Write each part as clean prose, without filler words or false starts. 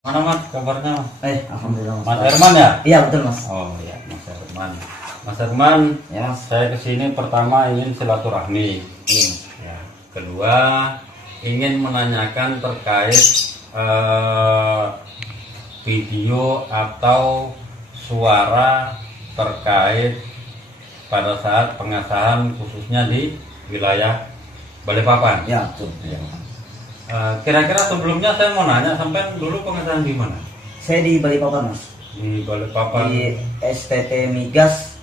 Mana Mas kabarnya? Alhamdulillah Mas. Mas Herman ya? Iya betul Mas. Oh iya Mas Herman. Mas Herman, Ya Mas. saya kesini pertama ingin silaturahmi. Iya Mas. Ya. Kedua ingin menanyakan terkait video atau suara terkait pada saat pengasahan khususnya di wilayah Balikpapan. Ya betul. Ya. Kira-kira sebelumnya saya mau nanya, sampai dulu pengasahan di mana? Saya di Balikpapan Mas. Di Balikpapan. Di STT Migas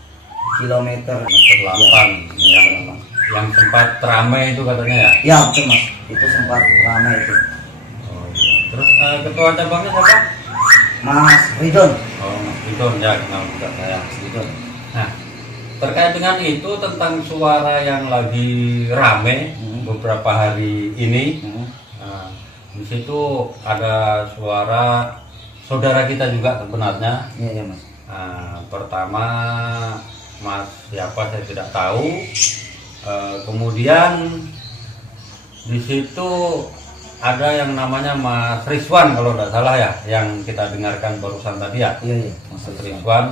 kilometer 8 yang sempat ramai itu katanya ya? Ya betul Mas. Itu sempat ramai itu. Oh, iya. Terus ketua cabangnya siapa? Mas Ridon. Oh Mas Ridon ya, kenal juga saya. Ridon. Nah, terkait dengan itu tentang suara yang lagi rame beberapa hari ini. Nah, di situ ada suara saudara kita juga sebenarnya. Iya Mas. Nah, pertama Mas siapa saya tidak tahu. Kemudian di situ ada yang namanya Mas Rizwan kalau tidak salah ya, yang kita dengarkan barusan tadi ya. Iya Mas Rizwan.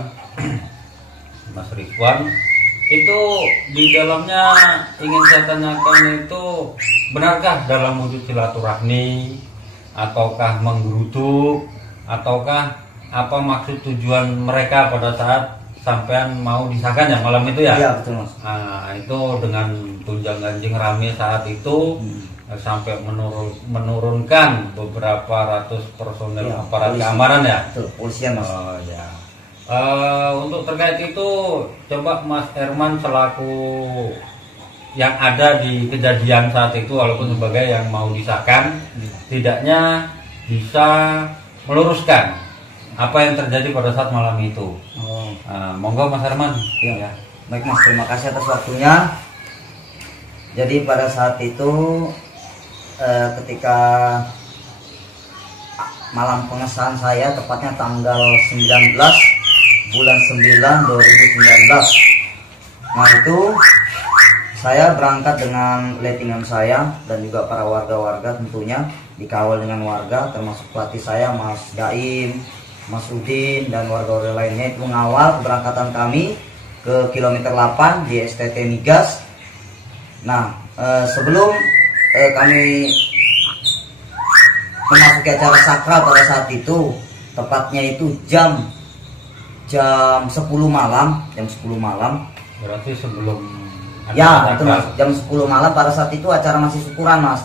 Mas Rizwan itu di dalamnya ingin saya tanyakan itu, benarkah dalam wujud silaturahmi ataukah menggeruduk ataukah apa maksud tujuan mereka pada saat sampean mau disahkan ya malam itu ya? Iya betul Mas. Nah, itu dengan tunjang ganjing rame saat itu sampai menurunkan beberapa ratus personel Ya, aparat polisi. keamanan ya? Betul, polisian Mas. Oh ya. Untuk terkait itu coba Mas Herman selaku yang ada di kejadian saat itu walaupun sebagai yang mau disahkan, tidaknya bisa meluruskan apa yang terjadi pada saat malam itu. Monggo Mas Herman. Ya. Baik Mas, terima kasih atas waktunya. Jadi pada saat itu ketika malam pengesahan saya, tepatnya tanggal 19 bulan 9 2019. Nah itu saya berangkat dengan lettingan saya dan juga para warga-warga, tentunya dikawal dengan warga termasuk pelatih saya Mas Gaim, Mas Udin dan warga-warga lainnya, itu mengawal keberangkatan kami ke kilometer 8 di STT Migas. Nah sebelum kami memasuki acara sakral pada saat itu, tepatnya itu jam 10 malam, Berarti sebelum ya itu Mas, jam 10 malam pada saat itu acara masih syukuran Mas.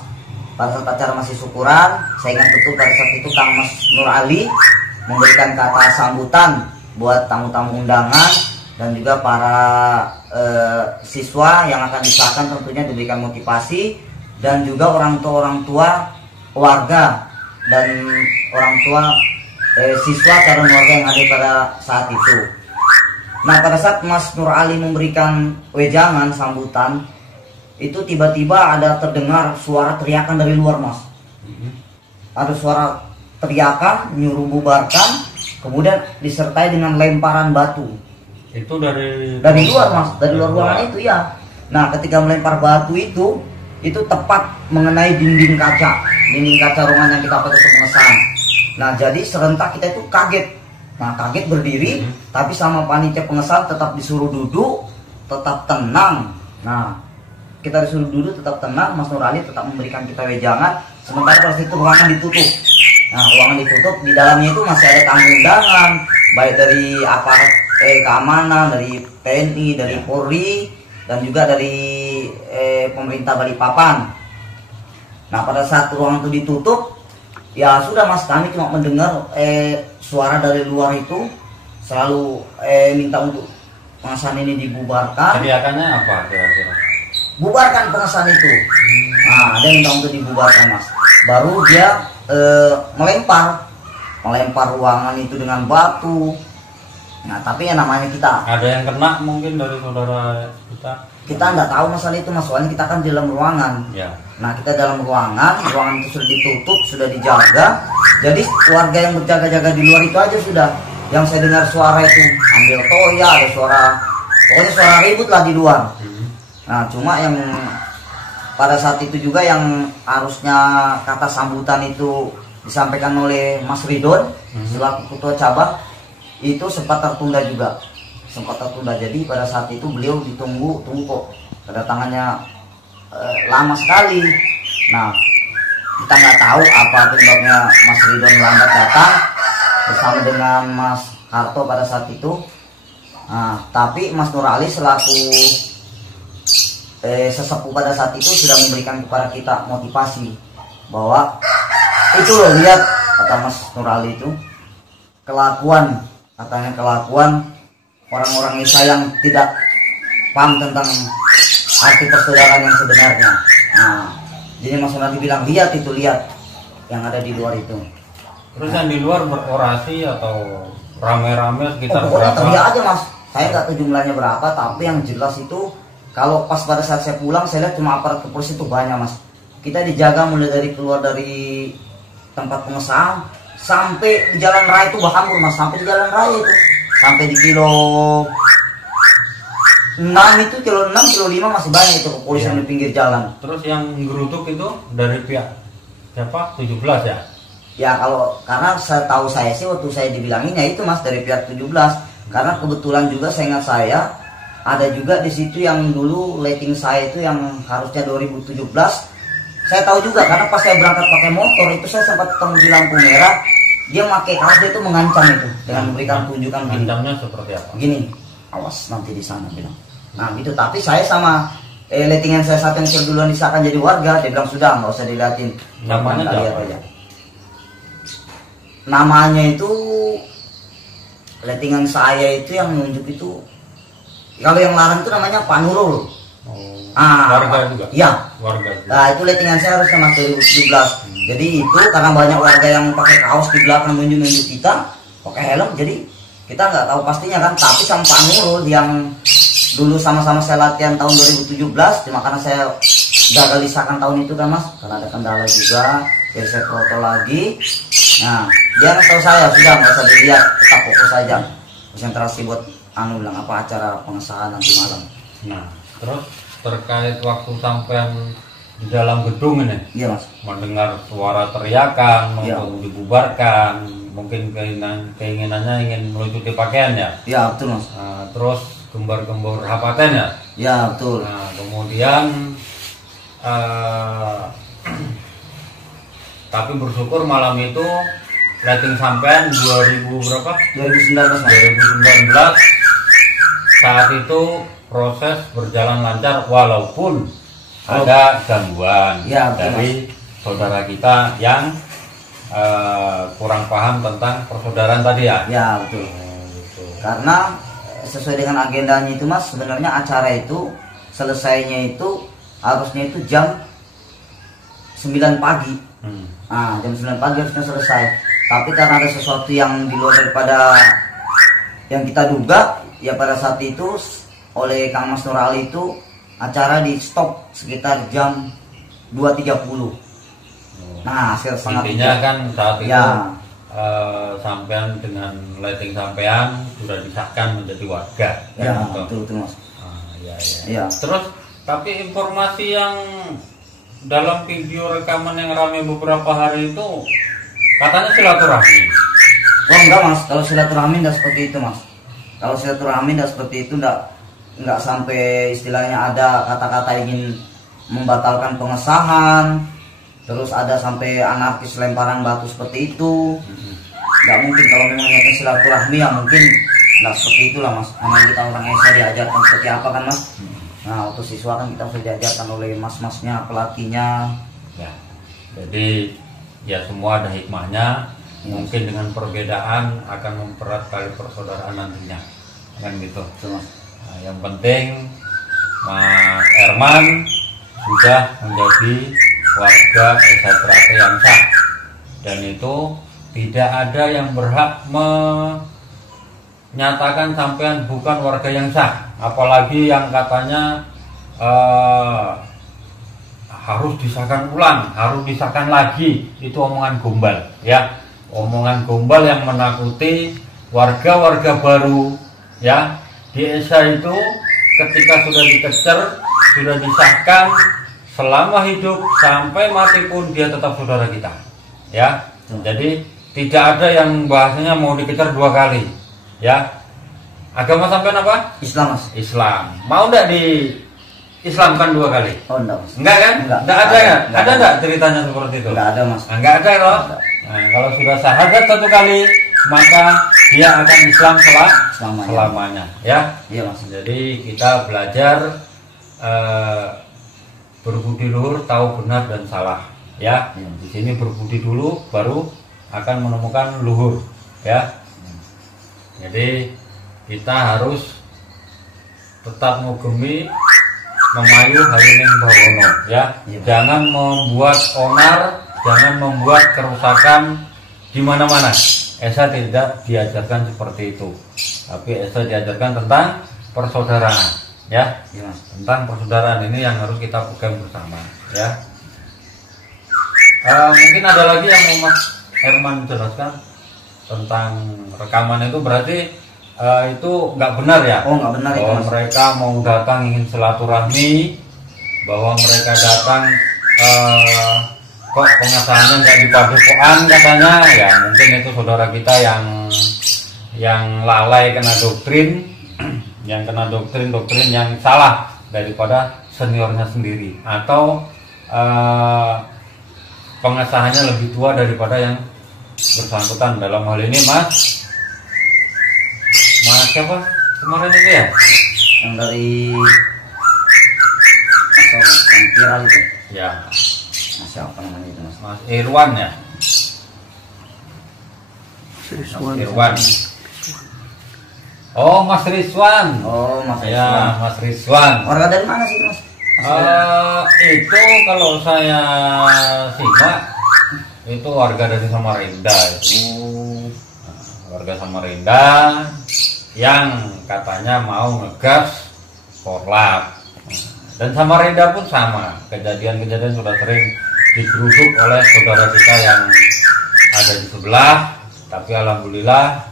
Pada saat acara masih syukuran, saya ingat betul pada saat itu Kang Mas Nur Ali memberikan kata sambutan buat tamu-tamu undangan dan juga para siswa yang akan disahkan, tentunya diberikan motivasi, dan juga orang tua warga dan orang tua siswa calon warga yang ada pada saat itu. Nah pada saat Mas Nur Ali memberikan wejangan sambutan itu, tiba-tiba ada terdengar suara teriakan dari luar Mas. Ada suara teriakan nyuruh bubarkan, kemudian disertai dengan lemparan batu. Itu dari luar Mas, dari luar ruangan itu ya. Nah ketika melempar batu itu tepat mengenai dinding kaca ruangan yang kita pakai untuk pengesahan. Nah jadi serentak kita itu kaget. Nah kaget berdiri, tapi sama panitia pengesahan tetap disuruh duduk, tetap tenang. Nah kita disuruh duduk tetap tenang, Mas Nur Ali tetap memberikan kita wejangan. Sementara pada situ ruangan ditutup. Nah ruangan ditutup, di dalamnya itu masih ada tamu undangan, baik dari aparat keamanan, dari TNI, dari Polri, dan juga dari pemerintah Balikpapan. Nah pada saat ruangan itu ditutup, ya sudah Mas, kami cuma mendengar suara dari luar itu selalu minta untuk pengesahan ini dibubarkan. Teriakannya apa kira-kira? Bubarkan pengesahan itu. Nah ada yang minta untuk dibubarkan Mas. Baru dia melempar ruangan itu dengan batu. Nah tapi ya namanya kita, Ada yang kena mungkin dari saudara kita nggak tahu masalah itu Mas, soalnya kita kan di dalam ruangan. ya. Nah kita dalam ruangan itu sudah ditutup, sudah dijaga. Jadi warga yang berjaga-jaga di luar itu aja sudah. Yang saya dengar suara itu ambil toya, ada suara, pokoknya suara ribut lah di luar. Nah cuma yang pada saat itu juga yang harusnya kata sambutan itu disampaikan oleh Mas Ridon selaku ketua cabang itu sempat tertunda juga, jadi pada saat itu beliau tunggu kok kedatangannya lama sekali. Nah, kita nggak tahu apa penyebabnya Mas Ridon lambat datang bersama dengan Mas Harto pada saat itu. Nah, tapi Mas Nur Ali selaku sesepuh pada saat itu sudah memberikan kepada kita motivasi bahwa itu loh, lihat kata Mas Nur Ali itu kelakuan orang-orang Isa yang tidak paham tentang arti persaudaraan yang sebenarnya. Nah, jadi Mas Nur Ali bilang lihat yang ada di luar itu. Terus yang di luar berorasi atau rame-rame sekitar pokoknya berapa? teriak aja Mas, saya nggak tahu jumlahnya berapa, tapi yang jelas itu kalau pas pada saat saya pulang saya lihat cuma aparat kepolisian itu banyak Mas. Kita dijaga mulai dari keluar dari tempat pengesahan sampai di jalan raya itu, bahkan Mas, sampai di jalan raya itu, sampai di kilo 6 itu, kilo 6, kilo 5 masih banyak itu kepolisian di pinggir jalan. Terus yang geruduk itu dari pihak siapa? 17 ya? Ya kalau karena setahu saya sih waktu saya dibilangin ya itu Mas dari pihak 17, karena kebetulan juga saya ingat saya ada juga di situ yang dulu letting saya itu yang harusnya 2017. Saya tahu juga karena pas saya berangkat pakai motor itu saya sempat ketemu di lampu merah, dia pakai kaos, dia itu mengancam itu dengan memberikan tunjukkan gini. Ancamnya seperti apa? Gini, awas nanti di sana bilang. Nah gitu, tapi saya sama lettingan saya saat yang duluan disahkan jadi warga, dia bilang sudah nggak usah dilihatin. Namanya lihat aja. Namanya itu lettingan saya itu yang menunjuk itu, kalau yang larang itu namanya Pak Nurul. Warga juga? Iya. Warga juga. Nah itu lettingan saya harusnya Mas 2017. Jadi itu karena banyak warga yang pakai kaos di belakang nunjuk kita pakai helm, jadi kita nggak tahu pastinya kan. Tapi sama Pak Nurul yang dulu sama-sama saya latihan tahun 2017, cuma karena saya gagal disahkan tahun itu kan Mas, karena ada kendala juga, jadi saya protol lagi. Nah dia nggak tahu saya, sudah nggak usah dilihat, tetap fokus saja konsentrasi buat bilang apa acara pengesahan nanti malam. Nah terus terkait waktu sampean di dalam gedung ini, iya Mas, mendengar suara teriakan iya, untuk dibubarkan, mungkin keinginannya ingin melucuti pakaian ya? Iya betul Mas. Nah, terus gembar-gembor hapaten ya? Iya betul. Nah kemudian tapi bersyukur malam itu letting sampean 2000 berapa? 2019 Mas. 2019 saat itu proses berjalan lancar walaupun ada gangguan ya, dari saudara kita yang kurang paham tentang persaudaraan tadi ya? Ya betul. Gitu. Karena sesuai dengan agendanya itu Mas, sebenarnya acara itu selesainya itu harusnya itu jam 9 pagi. Nah, jam 9 pagi harusnya selesai. Tapi karena ada sesuatu yang di luar daripada yang kita duga, ya pada saat itu oleh Kang Mas Nur Ali itu acara di stop sekitar jam 2.30. Nah, setengah intinya kan saat itu ya, sampean dengan letting sampean sudah disahkan menjadi warga. Ya, kan, betul Mas. Ya. Terus tapi informasi yang dalam video rekaman yang ramai beberapa hari itu katanya silaturahmi. Oh enggak Mas, kalau silaturahmi enggak seperti itu Mas. Kalau silaturahmi enggak seperti itu, enggak sampai istilahnya ada kata-kata ingin membatalkan pengesahan, terus ada sampai anarkis lemparan batu seperti itu. Enggak mungkin. Kalau memang niatnya silaturahmi ya mungkin enggak seperti itulah Mas. Namanya kita orang Esa diajarkan seperti apa kan Mas. Nah waktu siswa kan kita sudah diajarkan oleh mas-masnya, pelatihnya ya. Jadi ya semua ada hikmahnya. Mungkin dengan perbedaan akan mempererat tali persaudaraan nantinya, kan gitu. Nah, yang penting Mas Herman sudah menjadi warga Esa Trate yang sah, dan itu tidak ada yang berhak menyatakan sampean bukan warga yang sah, apalagi yang katanya harus disahkan ulang, harus disahkan lagi. Itu omongan gombal ya. Omongan gombal yang menakuti warga-warga baru ya. Di Esa itu ketika sudah dikecer, sudah disahkan, selama hidup sampai mati pun dia tetap saudara kita ya. Jadi tidak ada yang bahasanya mau dikejar 2 kali. Ya. Agama sampean apa? Islam Mas. Islam. Mau enggak Islamkan 2 kali? Oh enggak Mas. Enggak kan? Enggak ada ya? Ada enggak ceritanya seperti itu? Enggak ada Mas. Nah, enggak ada loh. Nah, kalau sudah syahadat 1 kali, maka dia akan Islam selamanya. Ya. Iya Mas. Jadi kita belajar berbudi luhur, tahu benar dan salah. Ya. Di sini berbudi dulu, baru akan menemukan luhur. Ya. Jadi kita harus tetap ngugemi memayu harining bawono, ya. Jangan membuat onar, jangan membuat kerusakan di mana-mana. Esa tidak diajarkan seperti itu, tapi Esa diajarkan tentang persaudaraan, ya. Tentang persaudaraan ini yang harus kita pegang bersama, ya. Mungkin ada lagi yang mau Mas Herman jelaskan tentang rekaman itu, berarti itu nggak benar ya? Oh nggak benar bahwa itu, mereka mau datang ingin silaturahmi, bahwa mereka datang kok pengasahannya nggak dipadepokan katanya, ya mungkin itu saudara kita yang lalai kena doktrin, yang kena doktrin yang salah daripada seniornya sendiri, atau pengasahannya lebih tua daripada yang bersangkutan. Dalam hal ini Mas siapa kemarin itu ya? Yang dari yang viral itu. Ya. Mas siapa namanya itu Mas? Mas Irwan ya. Mas Irwan. Oh Mas Rizwan. Oh Mas Rizwan. Ya Mas Rizwan. Warga dari mana sih Mas? Itu kalau saya simak itu warga dari Samarinda itu. Warga Samarinda yang katanya mau ngegas korlap, dan Samarinda pun sama, kejadian-kejadian sudah sering digeruduk oleh saudara kita yang ada di sebelah, tapi alhamdulillah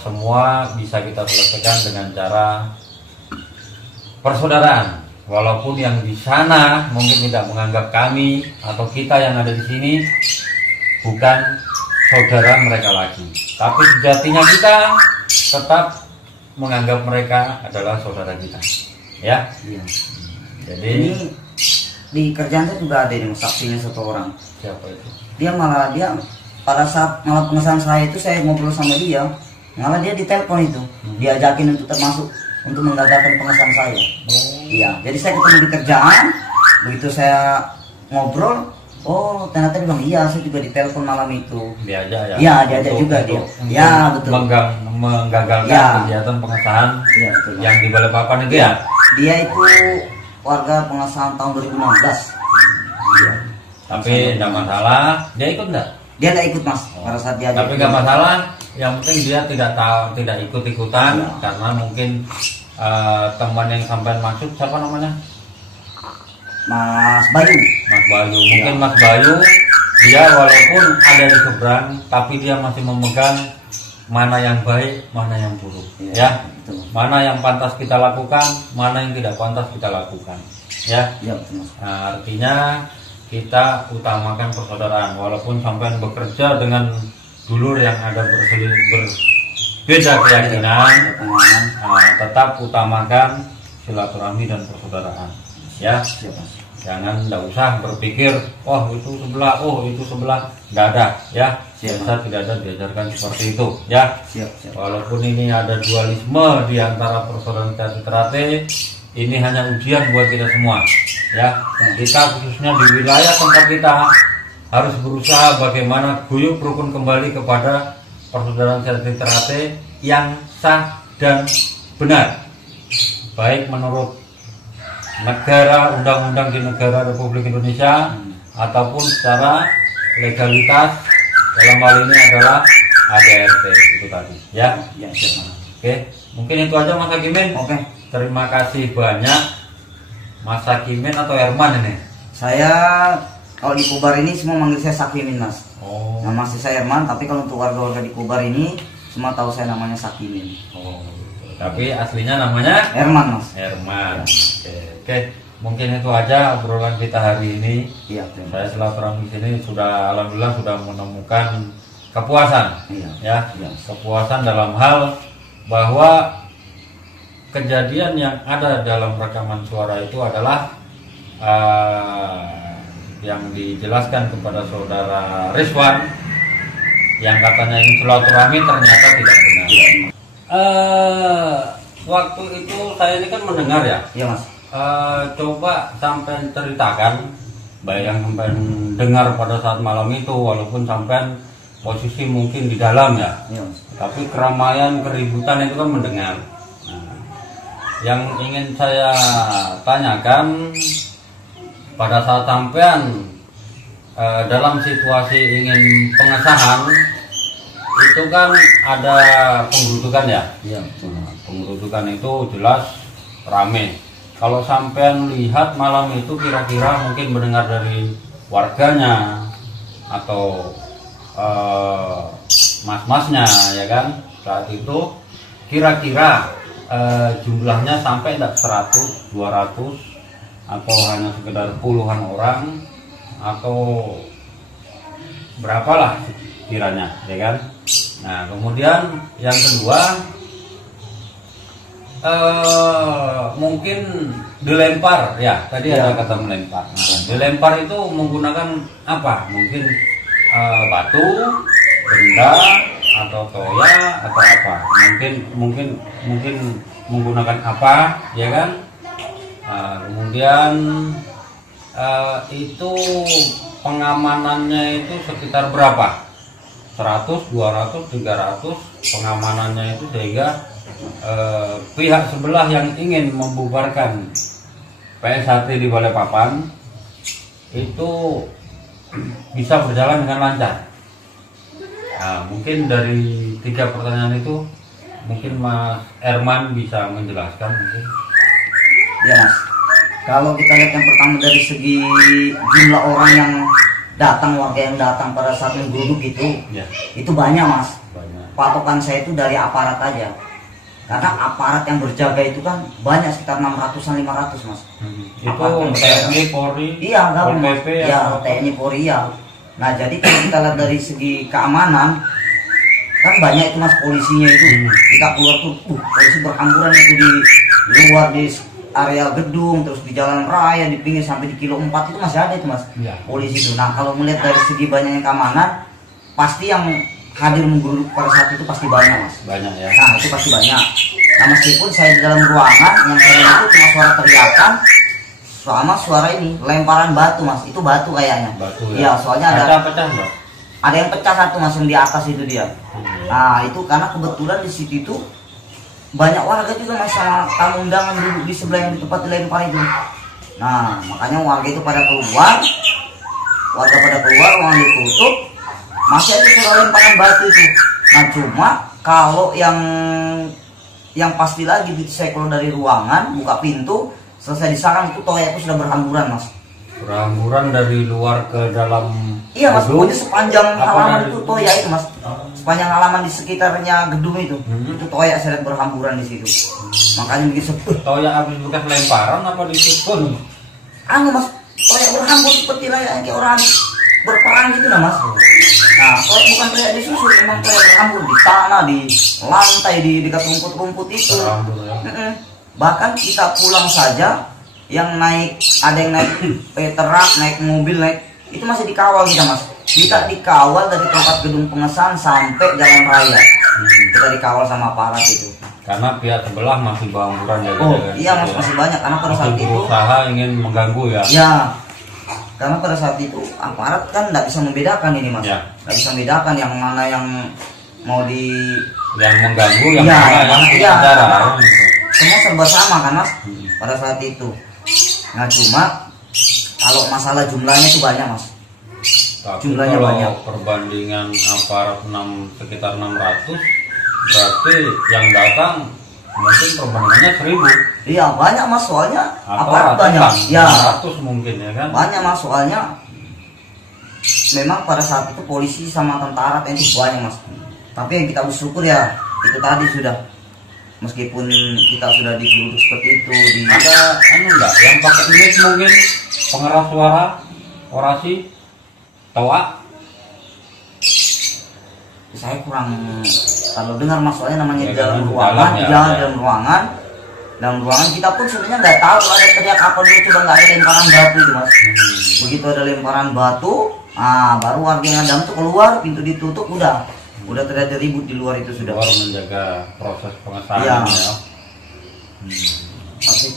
semua bisa kita selesaikan dengan cara persaudaraan. Walaupun yang di sana mungkin tidak menganggap kami atau kita yang ada di sini bukan saudara mereka lagi, tapi sejatinya kita tetap menganggap mereka adalah saudara kita, ya. Iya. Jadi ini di kerjaan saya juga ada ini saksinya satu orang. siapa itu? Dia pada saat malam pengesahan saya itu, saya ngobrol sama dia, malah dia ditelepon itu, diajakin untuk termasuk untuk menggagalkan pengesahan saya. Iya, jadi saya ketemu di kerjaan, begitu saya ngobrol, oh ternyata dia bilang iya, saya juga ditelepon malam itu. Diajak ya? Iya, diajak juga dia. Ya betul. Menggagalkan Ya. kegiatan pengesahan Iya betul. yang di Balikpapan itu ya? Dia itu warga pengesahan tahun 2016. Iya. Tapi nggak masalah, dia ikut nggak? Dia nggak ikut Mas, pada saat dia. Tapi nggak masalah, yang penting dia tidak tahu, tidak ikut-ikutan, Ya. karena mungkin teman yang sampai maksud siapa namanya? Mas Bayu. Mas Bayu. Mungkin Ya. Mas Bayu dia walaupun ada di seberang, tapi dia masih memegang mana yang baik, mana yang buruk, ya. Betul. Mana yang pantas kita lakukan, mana yang tidak pantas kita lakukan, ya. Iya betul Mas. Nah, artinya kita utamakan persaudaraan, walaupun sampai bekerja dengan dulur yang ada berbeda keyakinan, tetap utamakan silaturahmi dan persaudaraan, ya. Siap Mas. Jangan, tidak usah berpikir, oh itu sebelah, nggak ada, ya. Biasa tidak ada diajarkan seperti itu, ya. Siap. Walaupun ini ada dualisme di antara persaudaraan Terate, ini hanya ujian buat kita semua, ya. Kita khususnya di wilayah tempat kita harus berusaha bagaimana guyup rukun kembali kepada persaudaraan Terate yang sah dan benar, baik menurut negara, undang-undang di negara Republik Indonesia, ataupun secara legalitas, dalam hal ini adalah ADRT itu tadi, ya. Ya siap Mas. Oke, mungkin itu aja Mas Hakimin. Oke. Terima kasih banyak Mas Hakimin atau Herman ini. Saya kalau di Kubar ini semua manggil saya Sakimin Mas. Oh. Nama asli saya Herman, tapi kalau untuk warga-warga di Kubar ini semua tahu saya namanya Sakimin. Oh. Tapi aslinya namanya Herman Mas. Herman. Ya. Oke. mungkin itu aja obrolan kita hari ini. Iya, Saya silaturahmi sini sudah alhamdulillah sudah menemukan kepuasan. Iya. Ya, Iya. kepuasan dalam hal bahwa kejadian yang ada dalam rekaman suara itu adalah yang dijelaskan kepada saudara Rizwan yang katanya ingin silaturahmi ternyata tidak benar. Waktu itu saya ini kan mendengar ya. Iya, Mas. Coba sampai ceritakan baik yang sampai dengar pada saat malam itu, walaupun sampai posisi mungkin di dalam ya. Iya, Mas. Tapi keramaian keributan itu kan mendengar. Nah, yang ingin saya tanyakan pada saat sampean dalam situasi ingin pengesahan itu kan ada penggerudukan ya. Iya. Nah, penggerudukan itu jelas rame. Kalau sampean lihat malam itu kira-kira mungkin mendengar dari warganya atau mas-masnya ya kan, saat itu kira-kira jumlahnya sampai tidak 100, 200 atau hanya sekedar puluhan orang atau berapalah kiranya ya kan. Nah kemudian yang kedua mungkin dilempar ya, tadi ada kata melempar. Nah, dilempar itu menggunakan apa? Mungkin batu, benda atau toya atau apa? Mungkin menggunakan apa, ya kan? Kemudian itu pengamanannya itu sekitar berapa? 100, 200, 300 pengamanannya itu, sehingga pihak sebelah yang ingin membubarkan PSHT di Balikpapan itu bisa berjalan dengan lancar. Nah, mungkin dari 3 pertanyaan itu mungkin Mas Erman bisa menjelaskan mungkin. Ya, Mas. Kalau kita lihat yang pertama dari segi jumlah orang yang datang, warga yang datang pada saat menggeruduk itu, Ya. itu banyak, Mas. Banyak. Patokan saya itu dari aparat aja. Karena aparat yang berjaga itu kan banyak, sekitar 600-an 500, Mas. Itu Aparat yang TNI, berjaga. Polri, Iya, gabung, Mas. PP Ya, atau TNI Polri ya. Nah, jadi kalau kita lihat dari segi keamanan, kan banyak itu, Mas, polisinya itu. Kita keluar tuh, polisi berhamburan itu di luar, di area gedung, terus di jalan raya, di pinggir, sampai di kilo 4 itu masih ada itu, Mas. Iya. Polisi itu. Nah, kalau melihat dari segi banyaknya keamanan, pasti yang hadir menggeruduk pada saat itu pasti banyak, Mas. banyak ya. Nah, itu pasti banyak. Nah, meskipun saya di dalam ruangan, yang saya dengar itu cuma suara teriakan sama suara ini lemparan batu, Mas. Itu batu kayaknya. Batu Iya, ya. soalnya ada Pecah Mbak. ada yang pecah satu, Mas, yang di atas itu dia. Nah, itu karena kebetulan di situ itu banyak warga juga, Mas, sama tamu undangan duduk di sebelah yang di tempat dilempar itu. Nah, makanya warga itu pada keluar, ruangan ditutup, masih ada suara lemparan batu itu. Nah, cuma kalau yang pasti lagi, saya keluar dari ruangan, buka pintu, selesai disarang itu toya itu sudah berhamburan, Mas. Berhamburan dari luar ke dalam. Iya, Mas, gedung. pokoknya sepanjang Apa halaman dari- itu toya itu, Mas. Sepanjang halaman di sekitarnya gedung itu, itu toya saya lihat berhamburan di situ. Makanya bikin sebut. Toya habis bekas lemparan apa disusun? Mas, toya berhambur seperti layaknya kayak orang habis berperang gitu, nah, Mas. Nah, toya bukan toya disusun, memang toya berhambur di tanah, di lantai, di dekat rumput-rumput itu. Berhambur ya. Bahkan kita pulang saja, yang naik, ada yang naik terak, naik mobil, itu masih dikawal kita, Mas. Kita dikawal dari tempat gedung pengesahan sampai jalan raya. Kita dikawal sama aparat itu. Karena pihak sebelah masih berhamburan ya. Oh iya, Mas, masih banyak. Karena pada saat itu, berusaha ingin mengganggu ya. ya, karena pada saat itu aparat kan nggak bisa membedakan ini, Mas. Ya. Nggak bisa membedakan yang mana yang mau Yang mengganggu, yang Ya, mana yang iya, bicara. karena semua serba sama kan, Mas, pada saat itu. Nah, cuma kalau masalah jumlahnya itu banyak, Mas. Tapi Jumlahnya kalau banyak. perbandingan aparat sekitar 600, berarti yang datang mungkin perbandingannya 1000 Iya, banyak, Mas, soalnya atau aparat banyak. ratusan, Ya, 100 mungkin ya kan. banyak, Mas, soalnya memang pada saat itu polisi sama tentara TNI banyak, Mas. Tapi yang kita bersyukur ya itu tadi sudah meskipun kita sudah digeruduk seperti itu ada enggak yang pakai mic mungkin pengeras suara orasi tawa? Saya kurang kalau dengar masalahnya namanya Ya, dalam kan, ruangan, ya, jangan ya. dalam ruangan kita pun sebenarnya nggak tahu kalau ada teriak apa dulu, coba nggak ada lemparan batu itu mas. Begitu ada lemparan batu, baru warga yang ada itu keluar, pintu ditutup, udah terjadi ribut di luar itu sudah. Baru menjaga proses pengesahan Iya. ya.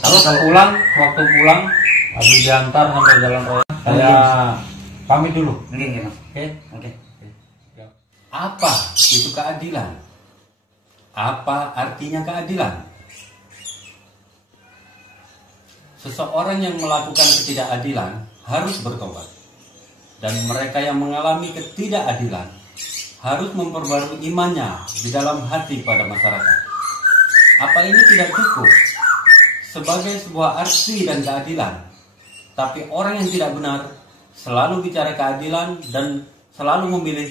Kalau Waktu pulang habis diantar sampai jalan raya, saya pamit dulu. Oke mas. Oke. Apa itu keadilan? Apa artinya keadilan? Seseorang yang melakukan ketidakadilan harus bertobat. Dan mereka yang mengalami ketidakadilan harus memperbarui imannya di dalam hati pada masyarakat. Apa ini tidak cukup sebagai sebuah arti dan keadilan? Tapi orang yang tidak benar selalu bicara keadilan dan selalu memilih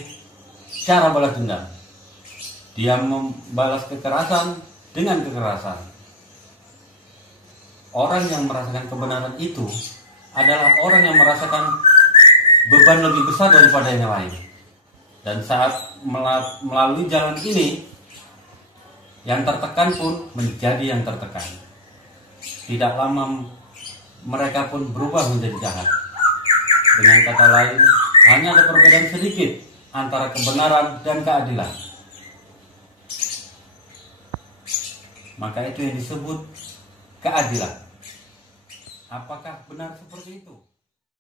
cara balas dendam. Dia membalas kekerasan dengan kekerasan. Orang yang merasakan kebenaran itu adalah orang yang merasakan beban lebih besar daripada yang lain. Dan saat melalui jalan ini, yang tertekan pun menjadi yang tertekan. Tidak lama mereka pun berubah menjadi jahat. Dengan kata lain, hanya ada perbedaan sedikit antara kebenaran dan keadilan. Maka itu yang disebut keadilan. Apakah benar seperti itu?